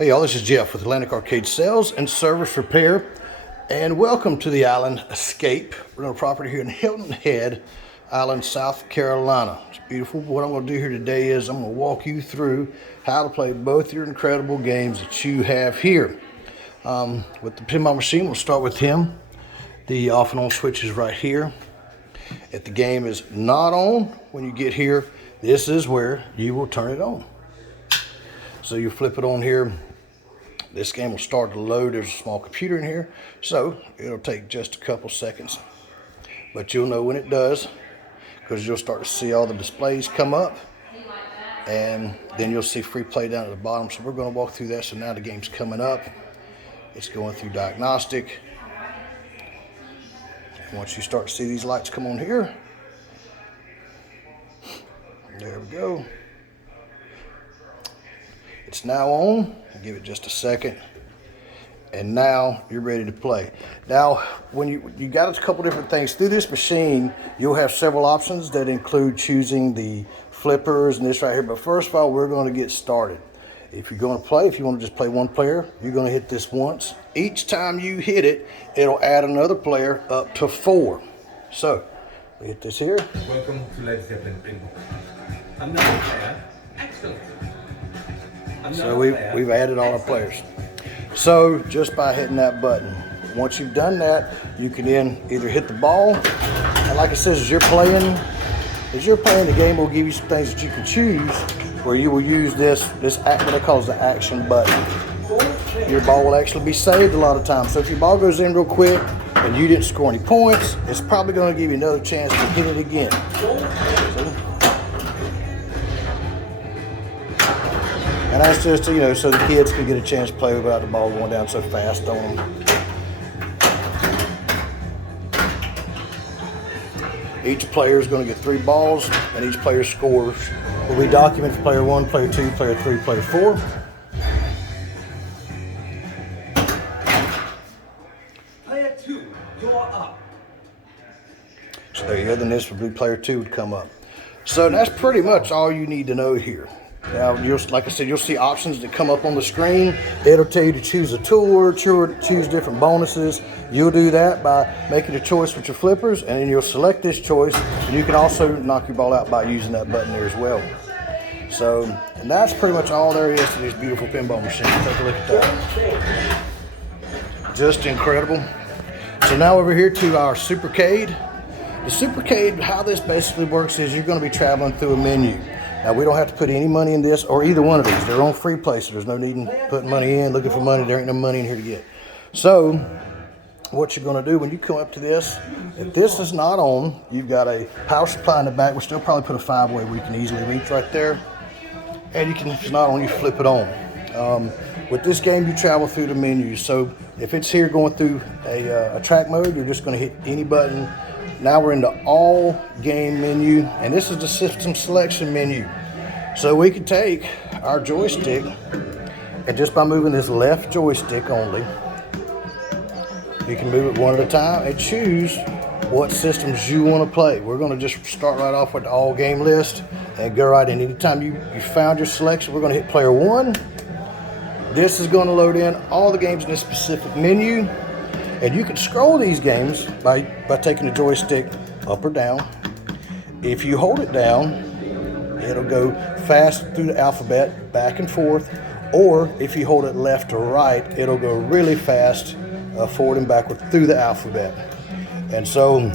Hey y'all, this is Jeff with Atlantic Arcade Sales and Service Repair, and welcome to the Island Escape. We're on a property here in Hilton Head, Island, South Carolina. It's beautiful. What I'm going to do here today is I'm going to walk you through how to play both your incredible games that you have here. With the pinball machine, we'll start with him. The off and on switch is right here. If the game is not on when you get here, this is where you will turn it on. So you flip it on here. This game will start to load. There's a small computer in here, so it'll take just a couple seconds. But you'll know when it does, because you'll start to see all the displays come up, and then you'll see free play down at the bottom. So we're going to walk through that. So now the game's coming up. It's going through diagnostic. Once you start to see these lights come on here, there we go. It's now on. Give it just a second, and now you're ready to play. Now, when you got a couple different things through this machine, you'll have several options that include choosing the flippers and this right here. But first of all, we're going to get started. If you're going to play, if you want to just play one player, you're going to hit this once. Each time you hit it, it'll add another player up to 4. So we hit this here. Welcome to Led Zeppelin Pinball. Another player. Excellent. So we've added all our players. So just by hitting that button, once you've done that, you can then either hit the ball, and like it says, as you're playing, the game will give you some things that you can choose, where you will use this what it calls the action button. Your ball will actually be saved a lot of times. So if your ball goes in real quick and you didn't score any points, it's probably going to give you another chance to hit it again. And that's just, so the kids can get a chance to play without the ball going down so fast on them. Each player is going to get 3 balls, and each player's scores will be documented for player 1, player 2, player 3, player 4. Player 2, you're up. So there you go, then this would be player 2 would come up. So that's pretty much all you need to know here. Now, like I said, you'll see options that come up on the screen. It'll tell you to choose a tool or choose different bonuses. You'll do that by making a choice with your flippers, and then you'll select this choice, and you can also knock your ball out by using that button there as well. So, and that's pretty much all there is to this beautiful pinball machine. Take a look at that. Just incredible. So now over here to our Supercade. The Supercade, how this basically works is you're going to be traveling through a menu. Now, we don't have to put any money in this or either one of these. They're on free play, so there's no need in putting money in, looking for money. There ain't no money in here to get. So what you're going to do when you come up to this, if this is not on, you've got a power supply in the back. We'll still probably put a 5-way where you can easily reach right there. And you can, if it's not on, you flip it on. With this game, you travel through the menus. So if it's here going through a track mode, you're just going to hit any button. Now we're in the all game menu, and this is the system selection menu. So we can take our joystick, and just by moving this left joystick only, you can move it one at a time and choose what systems you want to play. We're going to just start right off with the all game list and go right in. Anytime you found your selection, we're going to hit player 1. This is going to load in all the games in this specific menu. And you can scroll these games by taking the joystick up or down. If you hold it down, it'll go fast through the alphabet, back and forth. Or if you hold it left or right, it'll go really fast forward and backward through the alphabet. And so,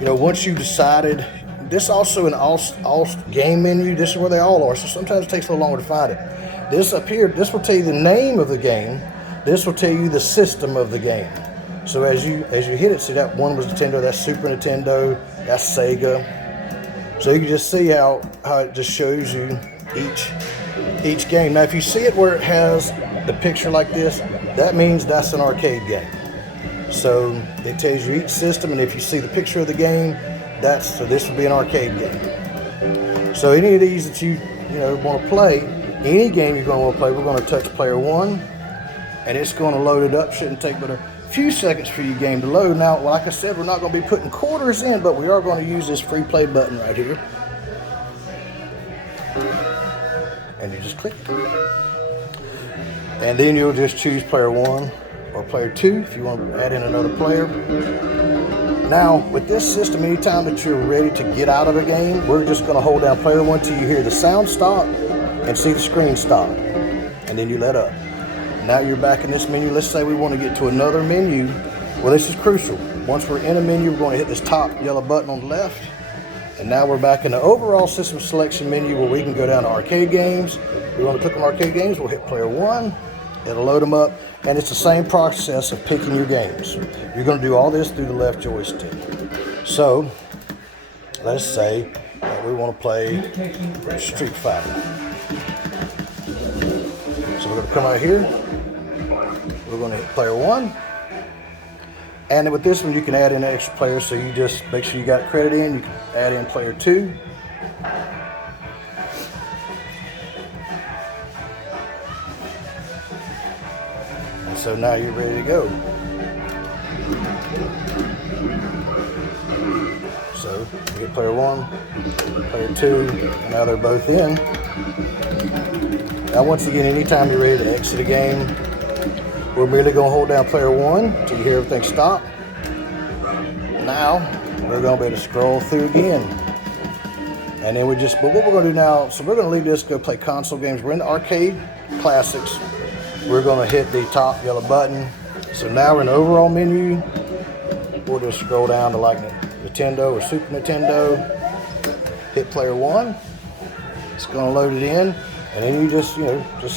once you've decided, this also an all game menu. This is where they all are. So sometimes it takes a little longer to find it. This up here, this will tell you the name of the game. This will tell you the system of the game. So as you hit it, see that one was Nintendo, that's Super Nintendo, that's Sega. So you can just see how it just shows you each game. Now if you see it where it has the picture like this, that means that's an arcade game. So it tells you each system, and if you see the picture of the game, so this would be an arcade game. So any of these that you want to play, any game you're going to want to play, we're going to touch player 1. And it's going to load it up. Shouldn't take but a few seconds for your game to load. Now, like I said, we're not going to be putting quarters in, but we are going to use this free play button right here. And you just click it. And then you'll just choose player 1 or player 2 if you want to add in another player. Now, with this system, anytime that you're ready to get out of a game, we're just going to hold down player 1 till you hear the sound stop and see the screen stop. And then you let up. Now you're back in this menu. Let's say we want to get to another menu. Well, this is crucial. Once we're in a menu, we're going to hit this top yellow button on the left. And now we're back in the overall system selection menu where we can go down to arcade games. We want to click on arcade games. We'll hit player 1. It'll load them up. And it's the same process of picking your games. You're going to do all this through the left joystick. So, let's say that we want to play Street Fighter. So we're going to come out here. We're going to hit player 1. And then with this one, you can add in an extra player. So you just make sure you got credit in. You can add in player 2. And so now you're ready to go. So you get player 1, player 2, and now they're both in. Now once again, anytime you're ready to exit a game, we're merely going to hold down player 1 until you hear everything stop. Now, we're going to be able to scroll through again. And then but what we're going to do now, so we're going to leave this, go play console games. We're in the arcade classics. We're going to hit the top yellow button. So now we're in the overall menu. We'll just scroll down to like Nintendo or Super Nintendo. Hit player 1. It's going to load it in. And then you just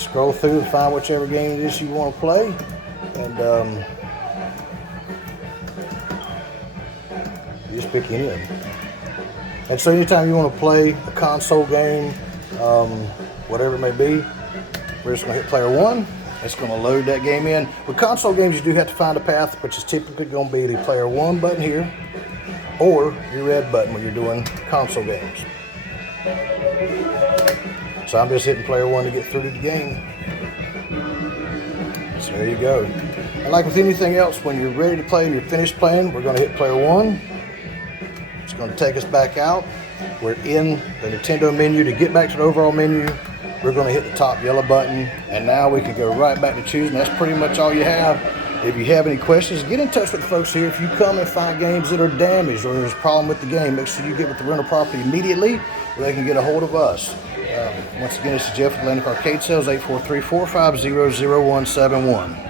scroll through and find whichever game it is you want to play. And you just pick any of them. And so anytime you want to play a console game, whatever it may be, we're just going to hit player 1. It's going to load that game in. With console games, you do have to find a path, which is typically going to be the player 1 button here, or your red button when you're doing console games. So I'm just hitting player 1 to get through to the game. So there you go. And like with anything else, when you're ready to play and you're finished playing, we're going to hit player 1. It's going to take us back out. We're in the Nintendo menu. To get back to the overall menu, we're going to hit the top yellow button. And now we can go right back to choosing. That's pretty much all you have. If you have any questions, get in touch with the folks here. If you come and find games that are damaged or there's a problem with the game, make sure you get with the rental property immediately where they can get a hold of us. Once again, this is Jeff with Atlantic Arcade Sales, 843-450-0171.